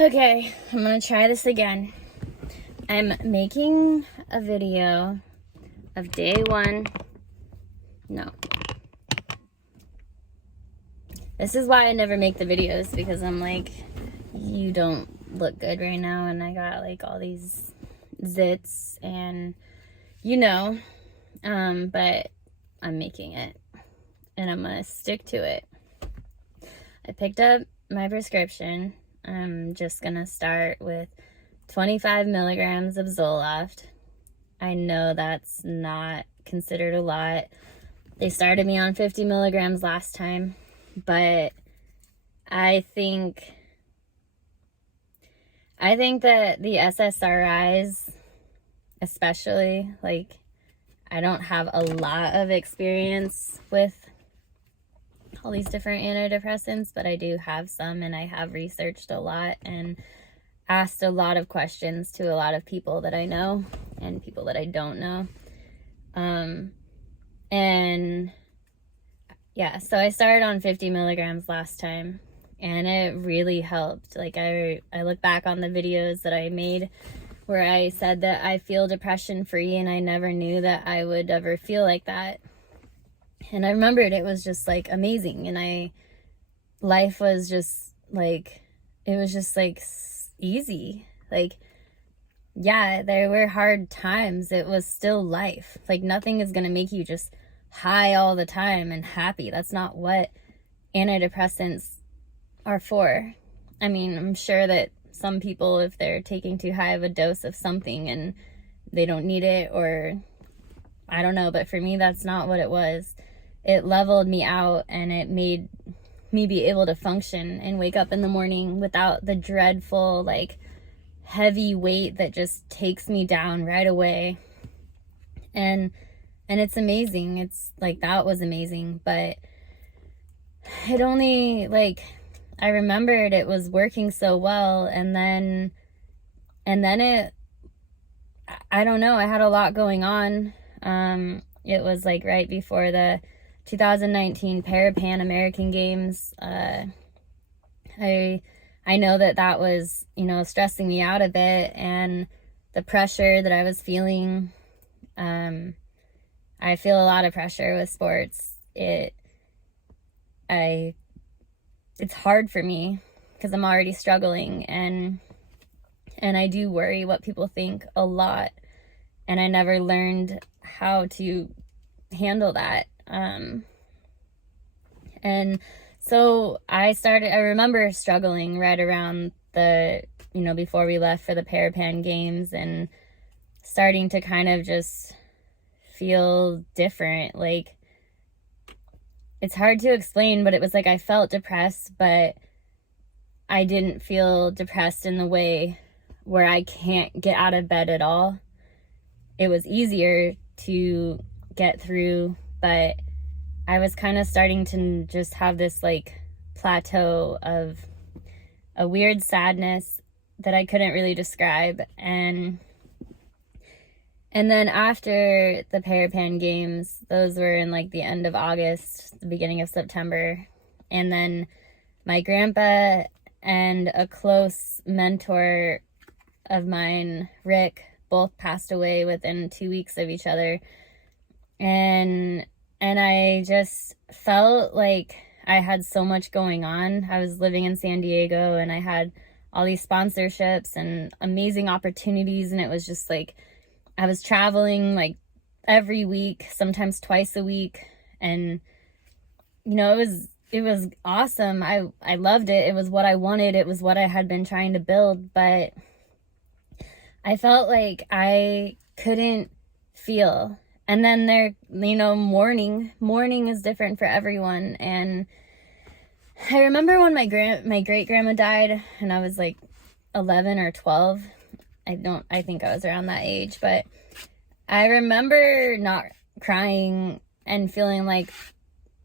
Okay, I'm gonna try this again. I'm making a video of day one. No. This is why I never make the videos, because I'm like, you don't look good right now, and I got like all these zits and but I'm making it and I'm gonna stick to it. I picked up my prescription. I'm just gonna start with 25 milligrams of Zoloft. I know that's not considered a lot. They started me on 50 milligrams last time, but I think that the SSRIs, especially, like, I don't have a lot of experience with all these different antidepressants, but I do have some, and I have researched a lot and asked a lot of questions to a lot of people that I know and people that I don't know. And yeah, so I started on 50 milligrams last time, and it really helped. Like, I look back on the videos that I made where I said that I feel depression free, and I never knew that I would ever feel like that. And I remembered it was just like amazing, and life was just like, it was just like easy. Like, yeah, there were hard times. It was still life. Like, nothing is going to make you just high all the time and happy. That's not what antidepressants are for. I mean, I'm sure that some people, if they're taking too high of a dose of something and they don't need it, or I don't know, but for me, that's not what it was. It leveled me out, and it made me be able to function and wake up in the morning without the dreadful, like, heavy weight that just takes me down right away. And it's amazing. It's like, that was amazing, but it only, like, I remembered it was working so well, and then it, I don't know, I had a lot going on. It was like right before the 2019 Pan American Games. I know that was, stressing me out a bit, and the pressure that I was feeling. I feel a lot of pressure with sports. It's hard for me because I'm already struggling, and I do worry what people think a lot, and I never learned how to handle that. And so I remember struggling right around before we left for the Pan Games, and starting to kind of just feel different. Like, it's hard to explain, but it was like I felt depressed, but I didn't feel depressed in the way where I can't get out of bed at all. It was easier to get through, but I was kind of starting to just have this like plateau of a weird sadness that I couldn't really describe. And then after the Pan Games, those were in like the end of August, the beginning of September. And then my grandpa and a close mentor of mine, Rick, both passed away within 2 weeks of each other. And I just felt like I had so much going on. I was living in San Diego, and I had all these sponsorships and amazing opportunities, and it was just like I was traveling like every week, sometimes twice a week, and it was awesome. I loved it. It was what I wanted. It was what I had been trying to build, but I felt like I couldn't feel. And then mourning is different for everyone. And I remember when my great grandma died, and I was like 11 or 12. I think I was around that age, but I remember not crying and feeling like,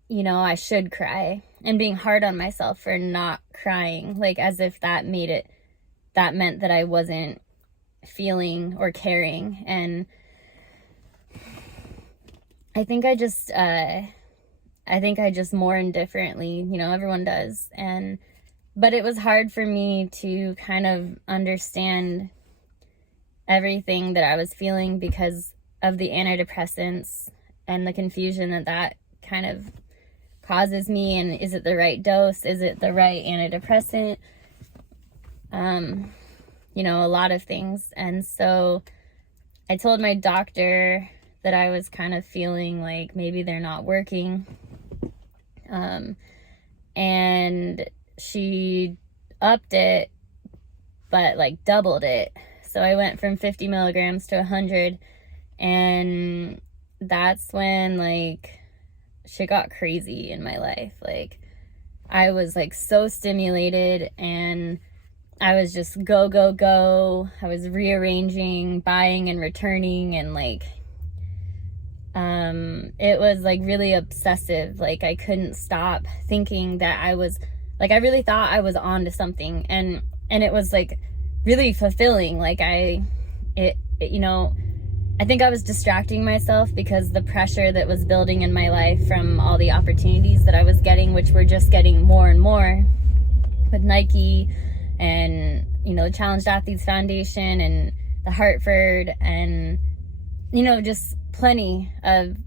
I should cry, and being hard on myself for not crying, like as if that meant that I wasn't feeling or caring. And I think I just mourn differently, everyone does. And but it was hard for me to kind of understand everything that I was feeling because of the antidepressants and the confusion that that kind of causes me. And is it the right dose? Is it the right antidepressant? You know, a lot of things. And so I told my doctor that I was kind of feeling like maybe they're not working. And she upped it, but like doubled it. So I went from 50 milligrams to 100. And that's when like shit got crazy in my life. Like I was like so stimulated, and I was just go, go, go. I was rearranging, buying and returning, and like, it was like really obsessive. Like I couldn't stop thinking that I was, like, I really thought I was on to something, and it was like really fulfilling. Like you know, I think I was distracting myself because the pressure that was building in my life from all the opportunities that I was getting, which were just getting more and more with Nike and, you know, Challenged Athletes Foundation and the Hartford, and, you know, just plenty of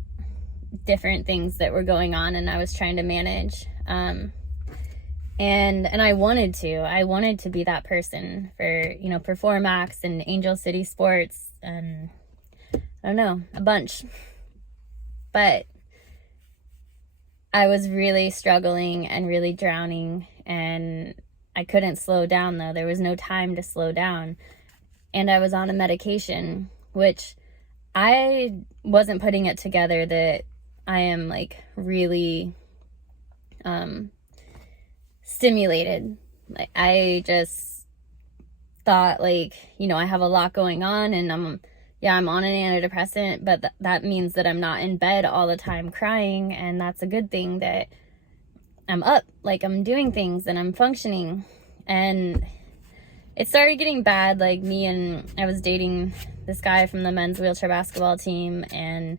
different things that were going on, and I was trying to manage. And I wanted to be that person for, you know, Performax and Angel City Sports, and I don't know, a bunch. But I was really struggling and really drowning, and I couldn't slow down, though. There was no time to slow down. And I was on a medication, which I wasn't putting it together that I am like really stimulated. Like I just thought, like, you know, I have a lot going on, and I'm on an antidepressant, but that means that I'm not in bed all the time crying, and that's a good thing that I'm up, like I'm doing things and I'm functioning. And it started getting bad. Like I was dating this guy from the men's wheelchair basketball team, and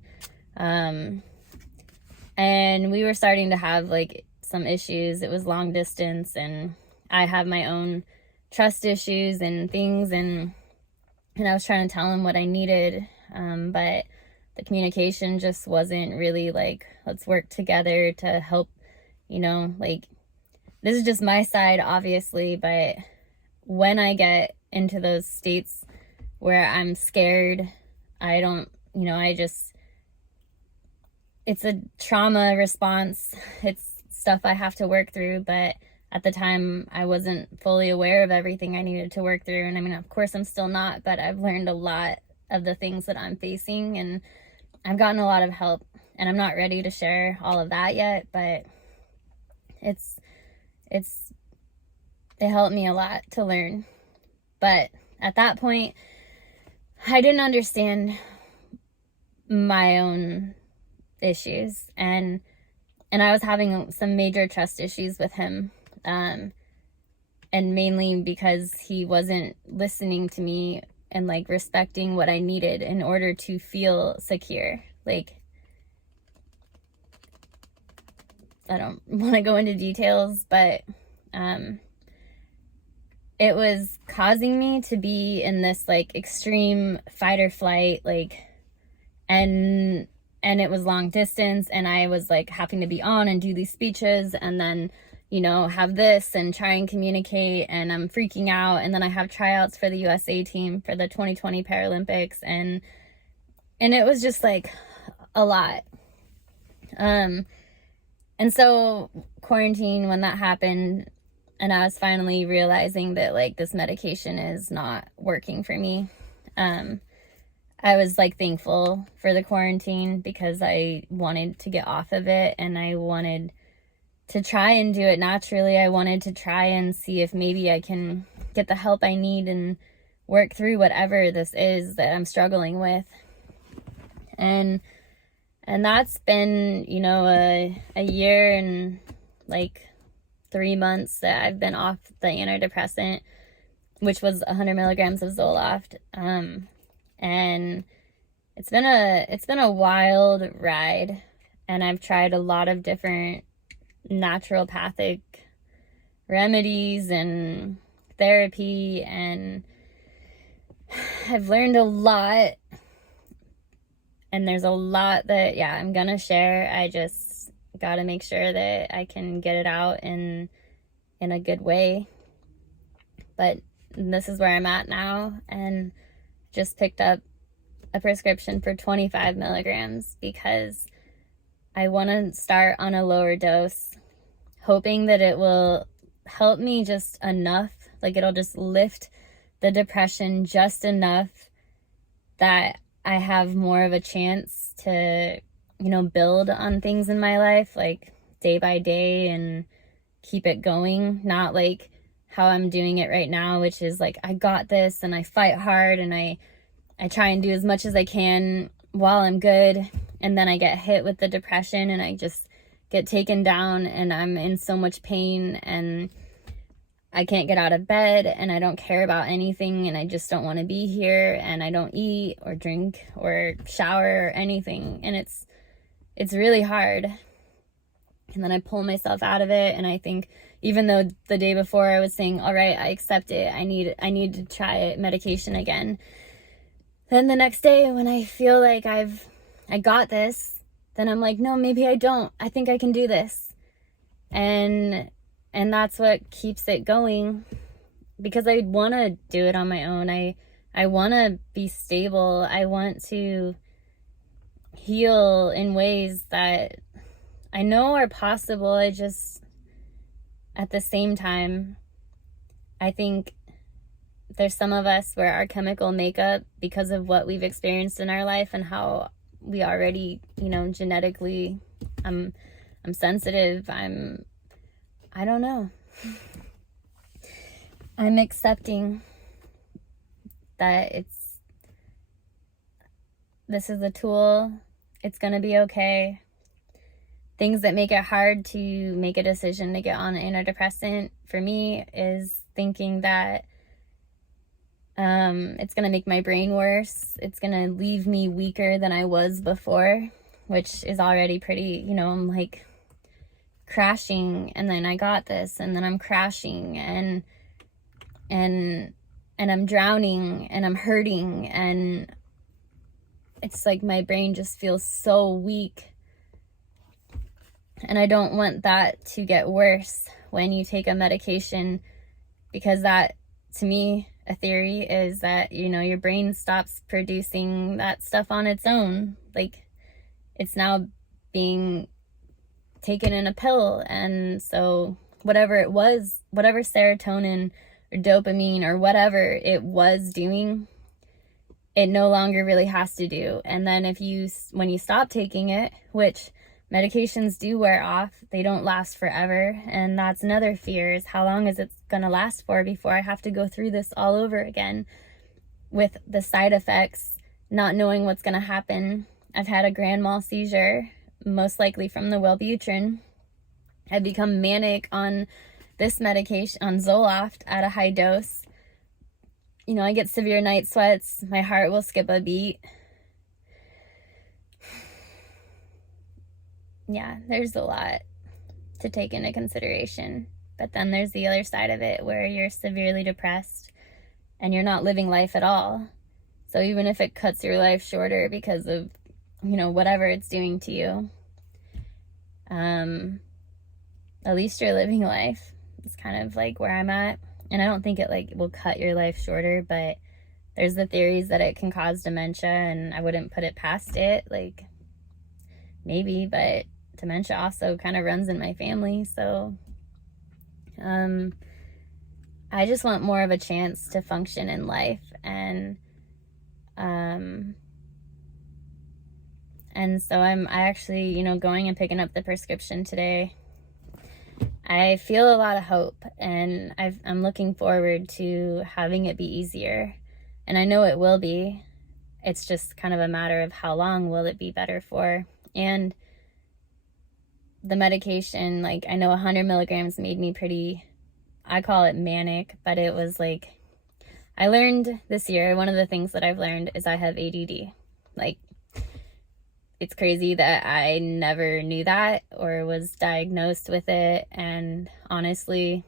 we were starting to have like some issues. It was long distance, and I have my own trust issues and things, and I was trying to tell him what I needed, but the communication just wasn't really like, let's work together to help, you know, like, this is just my side, obviously, but when I get into those states where I'm scared, I don't, you know, it's a trauma response. It's stuff I have to work through, but at the time I wasn't fully aware of everything I needed to work through. And I mean, of course I'm still not, but I've learned a lot of the things that I'm facing, and I've gotten a lot of help, and I'm not ready to share all of that yet, but it helped me a lot to learn. But at that point, I didn't understand my own issues, and I was having some major trust issues with him, and mainly because he wasn't listening to me and like respecting what I needed in order to feel secure. Like, I don't want to go into details, but it was causing me to be in this like extreme fight or flight, like, and it was long distance, and I was like having to be on and do these speeches, and then, you know, have this and try and communicate, and I'm freaking out. And then I have tryouts for the USA team for the 2020 Paralympics, and it was just like a lot. And so quarantine, when that happened, and I was finally realizing that like this medication is not working for me, I was like thankful for the quarantine, because I wanted to get off of it, and I wanted to try and do it naturally. I wanted to try and see if maybe I can get the help I need and work through whatever this is that I'm struggling with. And that's been, you know, a year and like 3 months that I've been off the antidepressant, which was 100 milligrams of Zoloft. And it's been a wild ride, and I've tried a lot of different naturopathic remedies and therapy, and I've learned a lot, and there's a lot that, yeah, I'm gonna share. I just gotta make sure that I can get it out in a good way. But this is where I'm at now, and just picked up a prescription for 25 milligrams because I want to start on a lower dose, hoping that it will help me just enough, like it'll just lift the depression just enough that I have more of a chance to, build on things in my life, like day by day, and keep it going. Not like how I'm doing it right now, which is like, I got this, and I fight hard, and I try and do as much as I can while I'm good, and then I get hit with the depression, and I just get taken down, and I'm in so much pain, and I can't get out of bed, and I don't care about anything, and I just don't want to be here, and I don't eat or drink or shower or anything, and it's really hard. And then I pull myself out of it, and I think, even though the day before I was saying, all right, I accept it, I need to try medication again, then the next day when I feel like I got this, then I'm like, no, maybe I don't. I think I can do this. And that's what keeps it going, because I want to do it on my own. I want to be stable. I want to heal in ways that I know are possible. I just, at the same time, I think there's some of us where our chemical makeup, because of what we've experienced in our life and how we already, genetically, I'm sensitive. I don't know. I'm accepting that this is a tool. It's going to be okay. Things that make it hard to make a decision to get on an antidepressant for me is thinking that it's going to make my brain worse. It's going to leave me weaker than I was before, which is already pretty, I'm like crashing, and then I got this, and then I'm crashing, and I'm drowning, and I'm hurting, and it's like my brain just feels so weak. And I don't want that to get worse when you take a medication, because that, to me, a theory is that, your brain stops producing that stuff on its own. Like, it's now being taken in a pill. And so whatever it was, whatever serotonin or dopamine or whatever it was doing, it no longer really has to do. And then when you stop taking it, which medications do wear off, they don't last forever. And that's another fear, is how long is it going to last for before I have to go through this all over again with the side effects, not knowing what's going to happen. I've had a grand mal seizure, most likely from the Wellbutrin. I've become manic on this medication, on Zoloft at a high dose. I get severe night sweats. My heart will skip a beat. Yeah, there's a lot to take into consideration. But then there's the other side of it, where you're severely depressed and you're not living life at all. So even if it cuts your life shorter because of, whatever it's doing to you, at least you're living life. It's kind of like where I'm at. And I don't think it will cut your life shorter, but there's the theories that it can cause dementia, and I wouldn't put it past it. Like, maybe, but dementia also kind of runs in my family. So I just want more of a chance to function in life, and so I actually, going and picking up the prescription today. I feel a lot of hope, and I'm looking forward to having it be easier, and I know it will be. It's just kind of a matter of how long will it be better for. And the medication, like, I know 100 milligrams made me pretty, I call it manic, but it was like, I learned this year, one of the things that I've learned is I have ADD. Like, it's crazy that I never knew that or was diagnosed with it. And honestly,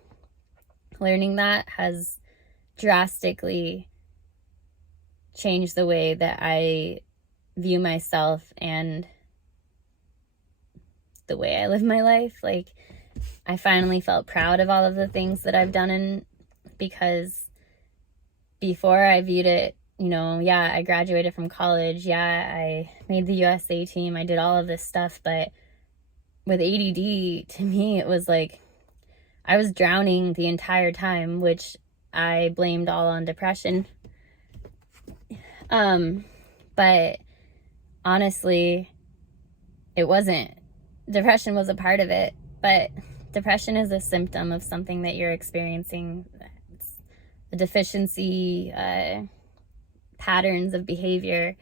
learning that has drastically changed the way that I view myself and the way I live my life. Like, I finally felt proud of all of the things that I've done, because before I viewed it, you know, yeah, I graduated from college, yeah, I made the USA team, I did all of this stuff, but with ADD, to me, it was like I was drowning the entire time, which I blamed all on depression. But honestly, it wasn't. Depression was a part of it, but depression is a symptom of something that you're experiencing. It's a deficiency, patterns of behavior.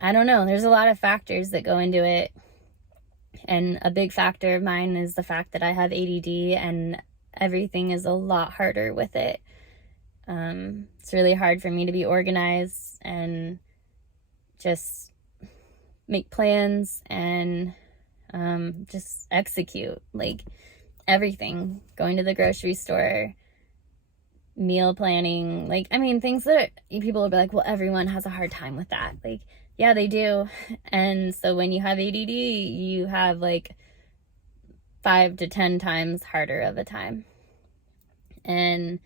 I don't know. There's a lot of factors that go into it. And a big factor of mine is the fact that I have ADD, and everything is a lot harder with it. It's really hard for me to be organized and just make plans and just execute, like, everything. Going to the grocery store, meal planning, like, I mean, things that people will be like, well, everyone has a hard time with that. Like, yeah, they do. And so when you have ADD, you have like 5 to 10 times harder of a time. And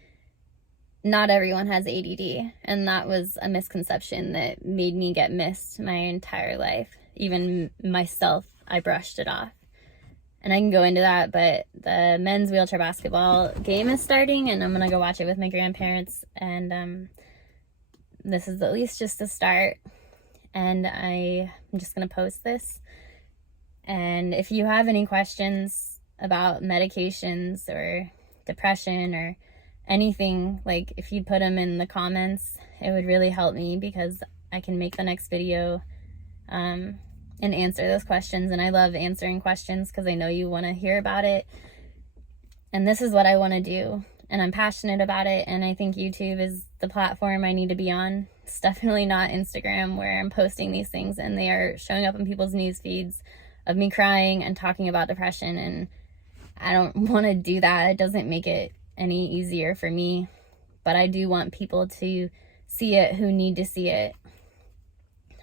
not everyone has ADD. And that was a misconception that made me get missed my entire life. Even myself, I brushed it off. And I can go into that, but the men's wheelchair basketball game is starting, and I'm going to go watch it with my grandparents. And this is at least just a start. And I'm just going to post this. And if you have any questions about medications or depression or anything, like, if you put them in the comments, it would really help me, because I can make the next video and answer those questions. And I love answering questions because I know you want to hear about it. And this is what I want to do. And I'm passionate about it. And I think YouTube is the platform I need to be on. It's definitely not Instagram, where I'm posting these things and they are showing up in people's news feeds of me crying and talking about depression. And I don't want to do that. It doesn't make it any easier for me. But I do want people to see it who need to see it.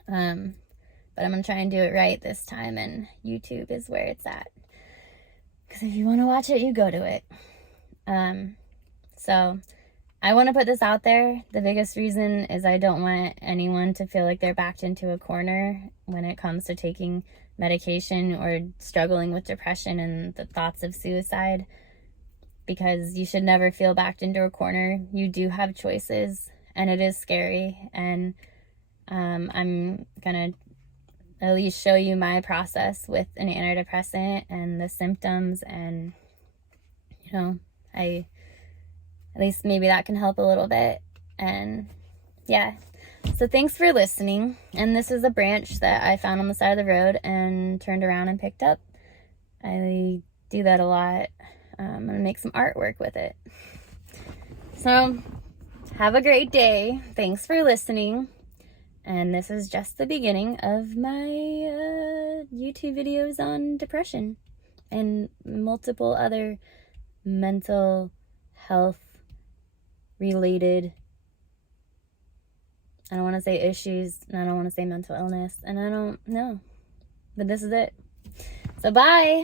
But I'm going to try and do it right this time. And YouTube is where it's at. Because if you want to watch it, you go to it. So I want to put this out there. The biggest reason is I don't want anyone to feel like they're backed into a corner when it comes to taking medication or struggling with depression and the thoughts of suicide, because you should never feel backed into a corner. You do have choices, and it is scary. And I'm going to at least show you my process with an antidepressant and the symptoms, and, you know, at least maybe that can help a little bit. And yeah, so thanks for listening. And this is a branch that I found on the side of the road and turned around and picked up. I do that a lot. I'm gonna make some artwork with it. So have a great day. Thanks for listening. And this is just the beginning of my YouTube videos on depression and multiple other mental health related, I don't want to say issues, and I don't want to say mental illness, and I don't know, but this is it. So bye.